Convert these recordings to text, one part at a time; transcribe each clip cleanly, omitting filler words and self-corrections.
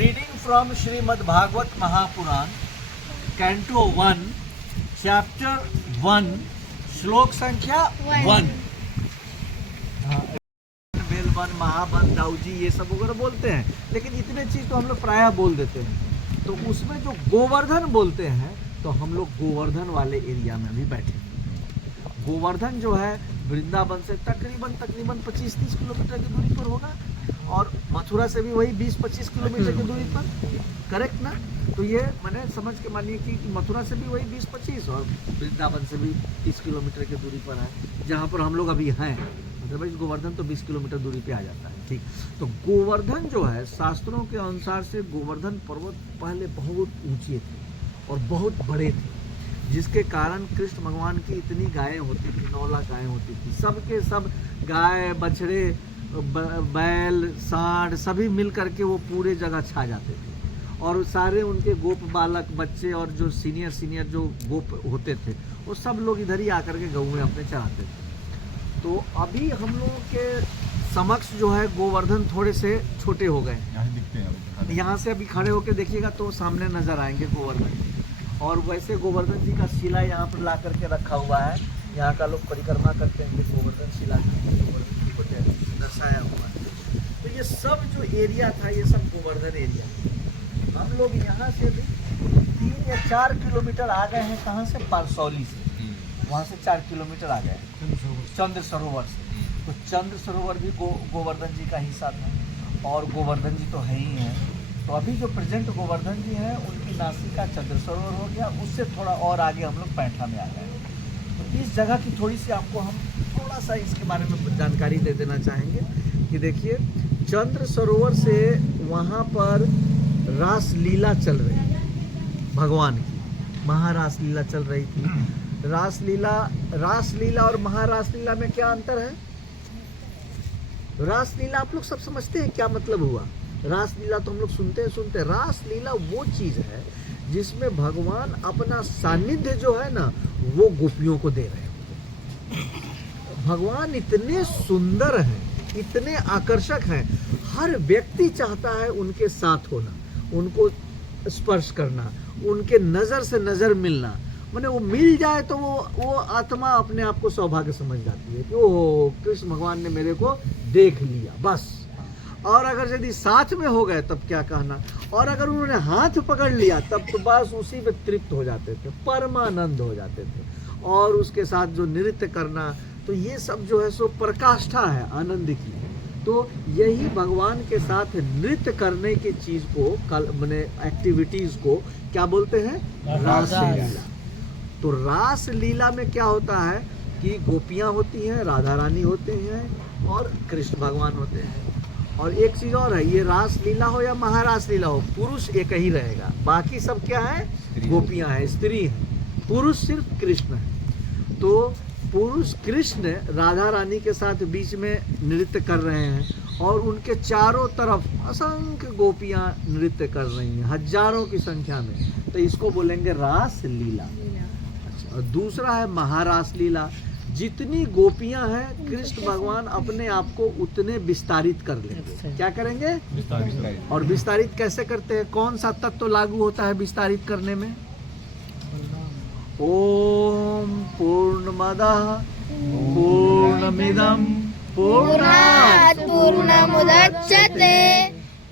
Reading from Srimad Bhagavad Mahapuran, Canto 1, Chapter 1, श्लोक संख्या 1। बेलवन, महाबन, दाऊजी ये सब वगैरह बोलते हैं, लेकिन इतने चीज तो हम लोग प्रायः बोल देते हैं। तो उसमें जो गोवर्धन बोलते हैं तो हम लोग गोवर्धन वाले एरिया में भी बैठे। गोवर्धन जो है वृंदावन से तकरीबन 25-30 किलोमीटर की दूरी पर होगा, और मथुरा से भी वही 20-25 किलोमीटर की दूरी पर, करेक्ट ना? तो ये मैंने समझ के मानिए कि मथुरा से भी वही 20-25 और वृंदावन से भी 30 किलोमीटर की दूरी पर है, जहाँ पर हम लोग अभी हैं। अदरवाइज गोवर्धन तो 20 किलोमीटर दूरी पे आ जाता है। ठीक, तो गोवर्धन जो है शास्त्रों के अनुसार से गोवर्धन पर्वत पहले बहुत ऊंचे थे और बहुत बड़े थे, जिसके कारण कृष्ण भगवान की इतनी गायें होती थी, 9 लाख गायें होती थी। सबके सब गाय, बछड़े, बैल, सांड सभी मिल करके वो पूरे जगह छा जाते थे, और सारे उनके गोप बालक बच्चे और जो सीनियर जो गोप होते थे वो सब लोग इधर ही आकर के गऊ में अपने चराते थे। तो अभी हम लोगों के समक्ष जो है गोवर्धन थोड़े से छोटे हो गए, यहाँ से अभी खड़े होके देखिएगा तो सामने नजर आएंगे गोवर्धन। और वैसे गोवर्धन जी का शिला यहाँ पर ला करके रखा हुआ है, यहाँ का लोग परिक्रमा करते हैं गोवर्धन शिला दर्शाया हुआ है। तो ये सब जो एरिया था ये सब गोवर्धन एरिया। हम लोग यहाँ से भी 3 या 4 किलोमीटर आ गए हैं, कहाँ से? पारसौली से, वहाँ से 4 किलोमीटर आ गए चंद्र सरोवर से। तो चंद्र सरोवर भी गोवर्धन जी का हिस्सा था, और गोवर्धन जी तो है ही है। तो अभी जो प्रेजेंट गोवर्धन जी हैं उनकी नासिका चंद्र सरोवर हो गया, उससे थोड़ा और आगे हम लोग पैंठा में आ गए। तो इस जगह की थोड़ी सी आपको हम थोड़ा सा इसके बारे में जानकारी दे देना चाहेंगे कि देखिए, चंद्र सरोवर से वहाँ पर रास लीला चल रही है, भगवान की महारास लीला चल रही थी। रास लीला और महारास लीला में क्या अंतर है? रास लीला आप लोग सब समझते हैं क्या मतलब हुआ? रास लीला तो हम लोग सुनते हैं। रास लीला वो चीज है जिसमें भगवान अपना सानिध्य जो है ना वो गोपियों को दे रहे हैं। भगवान इतने सुंदर हैं, इतने आकर्षक हैं, हर व्यक्ति चाहता है उनके साथ होना, उनको स्पर्श करना, उनके नज़र से नज़र मिलना। माने वो मिल जाए तो वो आत्मा अपने आप को सौभाग्य समझ जाती है कि ओह, कृष्ण भगवान ने मेरे को देख लिया, बस। और अगर यदि साथ में हो गए तब क्या कहना, और अगर उन्होंने हाथ पकड़ लिया तब तो बस उसी में तृप्त हो जाते थे, परमानंद हो जाते थे। और उसके साथ जो नृत्य करना, तो ये सब जो है सो प्रकाष्ठा है आनंद की। तो यही भगवान के साथ नृत्य करने की चीज को, माने एक्टिविटीज को क्या बोलते हैं? रास लीला। तो रास लीला में क्या होता है कि गोपियां होती हैं, राधा रानी होते हैं और कृष्ण भगवान होते हैं। और एक चीज और है, ये रास लीला हो या महारास लीला हो, पुरुष एक ही रहेगा, बाकी सब क्या है? गोपियां हैं, स्त्री हैं, पुरुष सिर्फ कृष्ण है। तो पुरुष कृष्ण राधा रानी के साथ बीच में नृत्य कर रहे हैं, और उनके चारों तरफ असंख्य गोपियां नृत्य कर रही हैं, हजारों की संख्या में। तो इसको बोलेंगे रास लीला। अच्छा, और दूसरा है महारास लीला। जितनी गोपियां हैं कृष्ण भगवान अपने आप को उतने विस्तारित कर लेंगे। क्या करेंगे? विस्तारित। और विस्तारित कैसे करते हैं? कौन सा तत्व लागू होता है विस्तारित करने में? ओम पूर्णमदः पूर्णमिदं पूर्णात् पूर्णमुदच्यते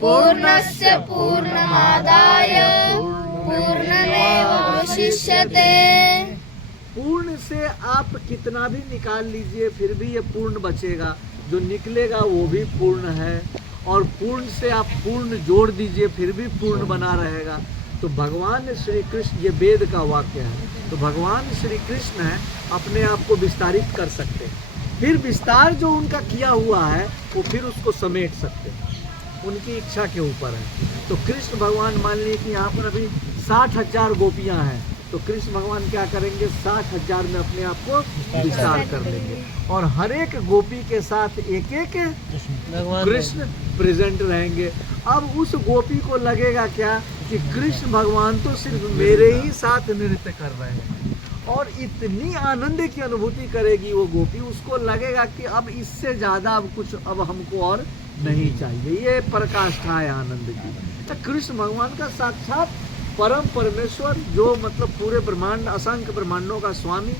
पूर्णस्य पूर्णमादाय पूर्णमेवावशिष्यते। पूर्ण से आप कितना भी निकाल लीजिए फिर भी ये पूर्ण बचेगा, जो निकलेगा वो भी पूर्ण है, और पूर्ण से आप पूर्ण जोड़ दीजिए फिर भी पूर्ण बना रहेगा। तो भगवान श्री कृष्ण, ये वेद का वाक्य है, तो भगवान श्री कृष्ण है अपने आप को विस्तारित कर सकते हैं। फिर विस्तार जो उनका किया हुआ है वो फिर उसको समेट सकते हैं, उनकी इच्छा के ऊपर है। तो कृष्ण भगवान मान लीजिए कि यहाँ पर अभी 60,000 गोपियाँ हैं, तो कृष्ण भगवान क्या करेंगे? 60,000 में अपने आप को विस्तार कर लेंगे, और हर एक गोपी के साथ एक कृष्ण प्रेजेंट रहेंगे। अब उस गोपी को लगेगा क्या कि कृष्ण भगवान तो सिर्फ मेरे ही साथ नृत्य कर रहे हैं, और इतनी आनंद की अनुभूति करेगी वो गोपी, उसको लगेगा कि अब इससे ज़्यादा अब कुछ अब हमको और नहीं चाहिए। ये पराकाष्ठा है आनंद की। तो कृष्ण भगवान का साक्षात परम परमेश्वर, जो मतलब पूरे ब्रह्मांड, असंख्य ब्रह्मांडों का स्वामी,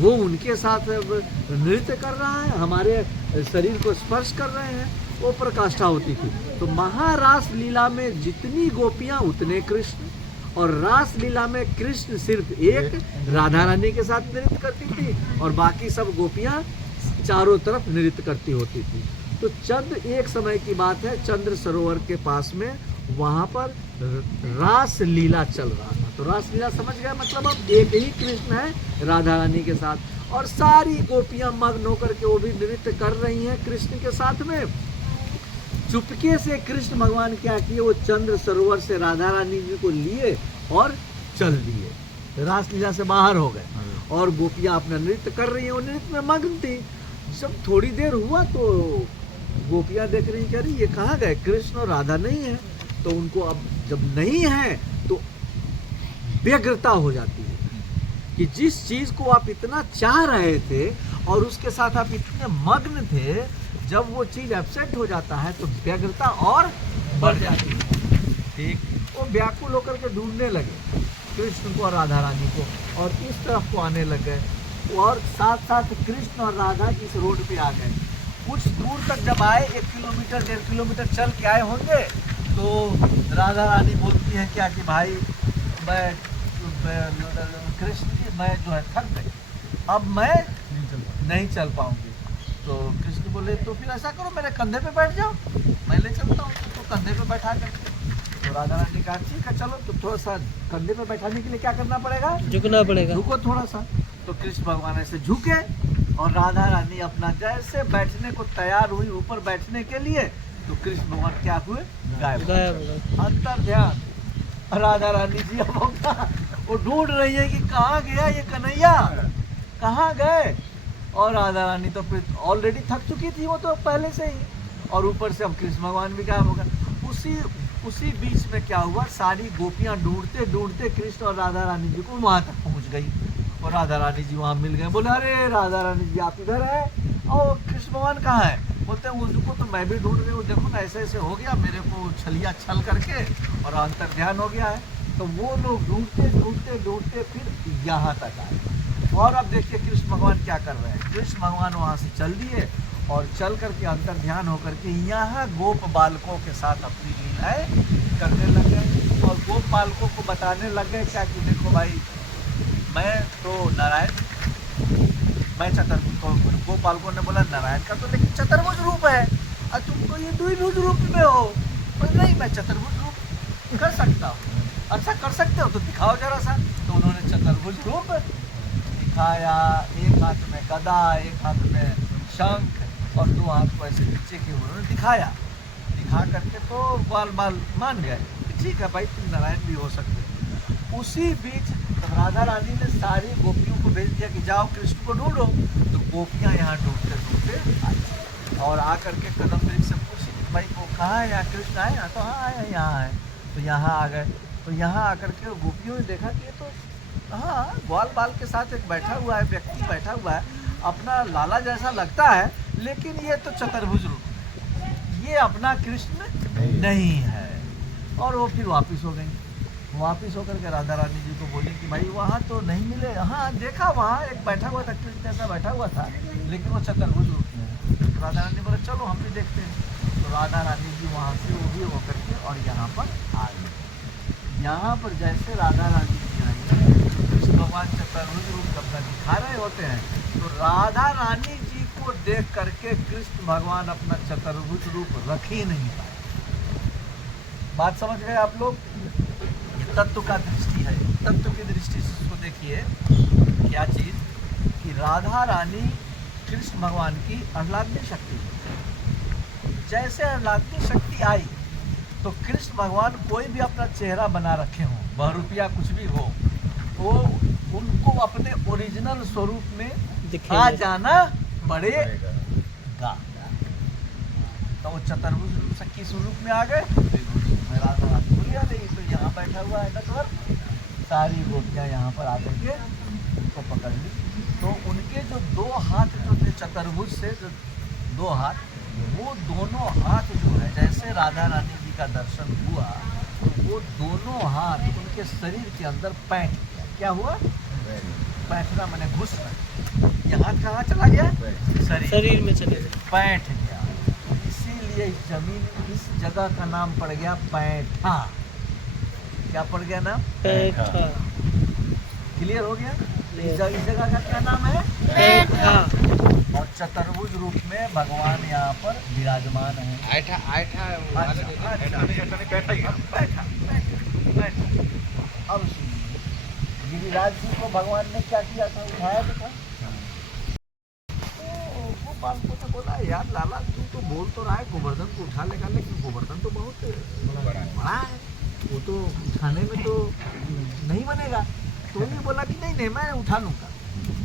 वो उनके साथ नृत्य कर रहा है, हमारे शरीर को स्पर्श कर रहे हैं, वो प्रकाष्ठा होती थी। तो महारास लीला में जितनी गोपियां उतने कृष्ण, और रास लीला में कृष्ण सिर्फ एक राधा रानी के साथ नृत्य करती थी और बाकी सब गोपियां चारों तरफ नृत्य करती होती थी। तो चंद्र, एक समय की बात है, चंद्र सरोवर के पास में वहां पर रास लीला चल रहा था। तो रास लीला समझ गए, मतलब अब एक ही कृष्ण है राधा रानी के साथ, और सारी गोपियां मग्न होकर के वो भी नृत्य कर रही हैं कृष्ण के साथ में। चुपके से कृष्ण भगवान क्या किए, वो चंद्र सरोवर से राधा रानी जी को लिए और चल दिए, रास लीला से बाहर हो गए, और गोपियां अपना नृत्य कर रही हैं, वो नृत्य में मग्न थी। जब थोड़ी देर हुआ तो गोपियां देख रही, कह रही ये कहाँ गए, कृष्ण और राधा नहीं है। तो उनको अब जब नहीं है तो व्यग्रता हो जाती है कि जिस चीज को आप इतना चाह रहे थे और उसके साथ आप इतने मग्न थे, जब वो चीज एब्सेंट हो जाता है तो व्यग्रता और बढ़ जाती है। ठीक, वो व्याकुल होकर के ढूंढने लगे कृष्ण को और राधा रानी को, और इस तरफ को आने लग गए, और साथ साथ कृष्ण और राधा इस रोड पे आ गए। कुछ दूर तक जब आए, 1 किलोमीटर 1.5 किलोमीटर चल के आए होंगे, तो राधा रानी बोलती है क्या कि भाई मैं कृष्ण जी, मैं जो है थक गई, अब मैं नहीं चल पाऊंगी। तो कृष्ण बोले तो फिर ऐसा करो, मेरे कंधे पे बैठ जाओ, मैं ले चलता हूँ, तो कंधे पे बैठा करके। तो राधा रानी कहा ठीक है चलो, तो थोड़ा सा कंधे पे बैठाने के लिए क्या करना पड़ेगा, झुकना पड़ेगा, झुको थोड़ा सा। तो कृष्ण भगवान ऐसे झुके, और राधा रानी अपना जैसे बैठने को तैयार हुई ऊपर बैठने के लिए, तो कृष्ण भगवान क्या हुए, गायब। अंतर ध्यान, राधा रानी जी अब अपना वो ढूंढ रही है कि कहाँ गया ये कन्हैया, कहाँ गए। और राधा रानी तो फिर ऑलरेडी थक चुकी थी वो तो पहले से ही, और ऊपर से अब कृष्ण भगवान भी गायब हो गए। उसी बीच में क्या हुआ, सारी गोपियां ढूंढते ढूंढते कृष्ण और राधा रानी जी को वहां तक पहुंच गई, और राधा रानी जी वहां मिल गए। बोले अरे राधा रानी जी आप इधर है, और कृष्ण भगवान कहाँ है। बोलते हैं उनको तो मैं भी ढूंढ रही हूँ, देखो ना ऐसे ऐसे हो गया, मेरे को छलिया छल करके और अंतर ध्यान हो गया है। तो वो लोग ढूंढते ढूंढते ढूंढते फिर यहाँ तक आए, और अब देखिए कृष्ण भगवान क्या कर रहे हैं। कृष्ण भगवान वहाँ से चल दिए और चल करके अंतर ध्यान होकर के यहाँ गोप बालकों के साथ अपनी लीलाएं करने लगे, और गोप बालकों को बताने लगे क्या कि देखो भाई, मैं तो नारायण, मैं चतुर्भुज। गोप बालकों ने बोला नारायण का तो लेकिन चतुर्भुज रूप है, और तुम तो ये द्विभुज रूप में हो। बोले नहीं, मैं चतुर्भुज रूप कर सकता हूँ। अच्छा कर सकते हो तो दिखाओ जरा सा। तो उन्होंने चतुर्भुज रूप दिखाया, एक हाथ में गदा, एक हाथ में शंख, और 2 हाथ को ऐसे नीचे के उन्होंने दिखाया। दिखा करके तो बाल बाल मान गए, ठीक है भाई तुम नारायण भी हो सकते हो। उसी बीच राधा रानी ने सारी गोपियों को भेज दिया कि जाओ कृष्ण को ढूंढो। तो गोपियाँ यहाँ ढूंढते ढूंढते आई, और आकर के कदम वृक्ष से पूछी भाई वो कहाँ है, यहाँ कृष्ण आए ना। तो हाँ आए, यहाँ है। तो यहाँ आ गए। तो यहाँ आकर के गोपियों ने देखा कि ये तो हाँ ग्वाल बाल के साथ एक बैठा हुआ है, व्यक्ति बैठा हुआ है, अपना लाला जैसा लगता है, लेकिन ये तो चतुर्भुज रूप, ये अपना कृष्ण नहीं है। और वो फिर वापिस हो गई। वापिस होकर के राधा रानी जी को बोली कि भाई वहाँ तो नहीं मिले। हाँ देखा वहाँ एक बैठा हुआ था, कृष्ण जैसा बैठा हुआ था, लेकिन वो चतुर्भुज रूप में है। तो राधा रानी बोले चलो हम भी देखते हैं। तो राधा रानी जी वहाँ से वो भी होकर के और यहाँ पर आ गई। यहाँ पर जैसे राधा रानी जी आई, कृष्ण भगवान चतुर्भुज रूप अपना दिखा रहे होते हैं, तो राधा रानी जी को देख करके कृष्ण भगवान अपना चतुर्भुज रूप रख ही नहीं पाए। बात समझ गए आप लोग? तत्व का दृष्टि है, तत्व की दृष्टि से इसको देखिए क्या चीज कि राधा रानी कृष्ण भगवान की आह्लादनी शक्ति, जैसे आह्लादनी शक्ति आई तो कृष्ण भगवान कोई भी अपना चेहरा बना रखे हो, बहुरूपिया कुछ भी हो, तो उनको अपने ओरिजिनल स्वरूप में आ जाना पड़ेगा। तो वो चतुर्भुज रूप से किस रूप में आ गए? राधा रानी बोलिया नहीं तो यहाँ बैठा हुआ है नटवर, सारी गोपियाँ यहाँ पर आकर के उनको पकड़ ली। तो उनके जो 2 हाथ जो थे चतुर्भुज से, जो 2 हाथ वो दोनों हाथ जो है, जैसे राधा रानी जी का दर्शन हुआ तो वो दोनों हाथ उनके शरीर के अंदर पैठ गया। क्या हुआ? पैठना मैंने घुसना। ये हाथ कहाँ चला गया? शरीर में चले गए। पैठ गया। इसीलिए इस जमीन, इस जगह का नाम पड़ गया पैठा। क्या पड़ गया नाम? पैठा। क्लियर हो गया? इस जगह का क्या नाम है? पैठा। और चतुर्भुज रूप में भगवान यहाँ पर विराजमान है। आठा आठा अब सुनिए, गिरिराज जी को भगवान ने क्या किया था? उठाया तो था। तो गोपाल को तो बोला, यार लाला तू तो बोल तो रहा है गोवर्धन को उठा लेगा, लेकिन गोवर्धन तो बहुत बड़ा है, वो तो उठाने में तो नहीं बनेगा। तो ये बोला कि नहीं नहीं मैं उठा लूंगा।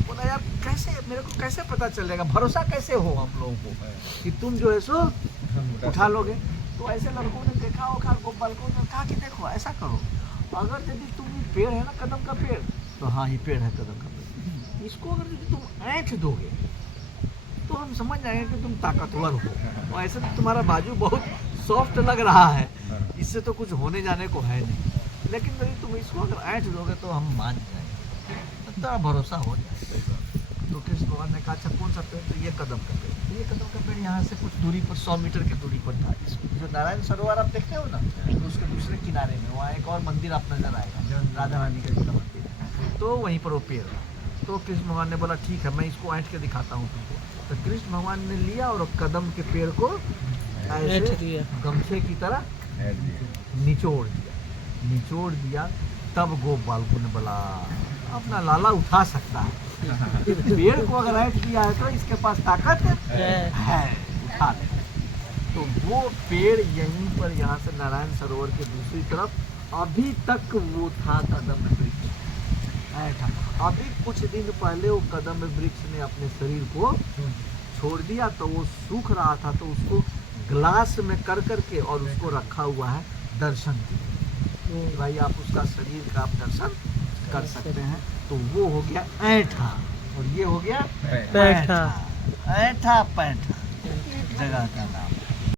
बोला यार कैसे, मेरे को कैसे पता चलेगा, भरोसा कैसे हो हम लोगों को कि तुम जो है सो उठा लोगे? तो ऐसे लड़कों ने देखा होगा गोपाल को, कहा कि देखो ऐसा करो, अगर यदि तुम ये पेड़ है ना कदम का पेड़, तो हाँ ये पेड़ है कदम का पेड़, इसको अगर यदि तुम ऐंठ दोगे तो हम समझ जाएंगे कि तुम ताकतवर हो। और ऐसे तो तुम्हारा बाजू बहुत सॉफ्ट लग रहा है, इससे तो कुछ होने जाने को है नहीं, लेकिन यदि तुम इसको अगर ऐंठ दोगे तो हम मान जाएंगे, इतना भरोसा हो जाएगा। तो कृष्ण भगवान ने कहा अच्छा कौन सा पेड़? तो ये कदम का पेड़। तो ये कदम का पेड़ यहाँ से कुछ दूरी पर 100 मीटर की दूरी पर था। इस जो नारायण सरोवर आप देखते हो ना, तो उसके दूसरे किनारे में वहाँ एक और मंदिर आप नजर आएगा, राधा रानी का जिसका मंदिर है, तो वहीं पर वो पेड़ है। तो कृष्ण भगवान ने बोला ठीक है मैं इसको ऐंठ के दिखाता हूँ तुमको। तो कृष्ण भगवान ने लिया और कदम के पेड़ को ऐसे गमछे की तरह निचोड़ दिया। तब गोपाल को ने बोला अपना लाला उठा सकता है, पेड़ को अगर ऐंठ दिया है तो इसके पास ताकत है, उठा ले। तो वो पेड़ यहीं पर, यहाँ से नारायण सरोवर के दूसरी तरफ अभी तक वो था कदम वृक्ष ऐठा। अभी कुछ दिन पहले वो कदम वृक्ष ने अपने शरीर को छोड़ दिया, तो वो सूख रहा था, तो उसको ग्लास में कर करके और उसको रखा हुआ है दर्शन के लिए। भाई आप उसका शरीर का आप दर्शन कर सकते हैं। तो वो हो गया ऐठा और ये हो गया पैठा। ऐठा पैठा जगह का नाम।